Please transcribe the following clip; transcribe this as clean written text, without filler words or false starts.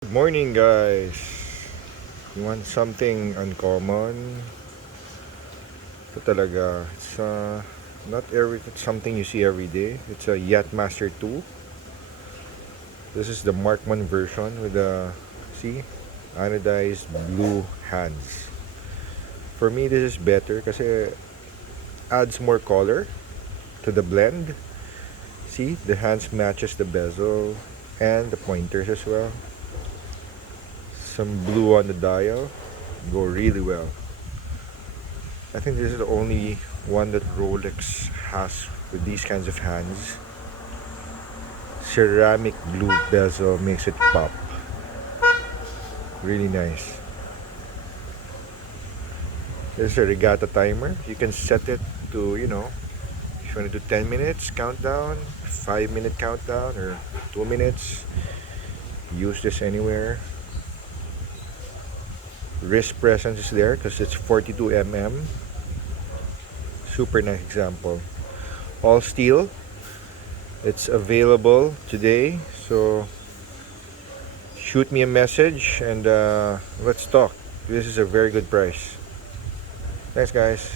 Good morning, guys. You want something uncommon? Ito talaga. It's something you see every day. It's a Yachtmaster 2. This is the Mark 1 version with the, see, anodized blue hands. For me, this is better kasi adds more color to the blend. See, the hands matches the bezel and the pointers as well. Some blue on the dial go really well. I think this is the only one that Rolex has with these kinds of hands. Ceramic blue bezel makes it pop. Really nice. This is a regatta timer. You can set it to, if you want to do 10 minutes countdown, 5-minute countdown, or 2 minutes. Use this anywhere. Wrist presence is there because it's 42 mm. Super nice example. All steel. It's available today, so shoot me a message and let's talk. This is a very good price. Thanks, guys.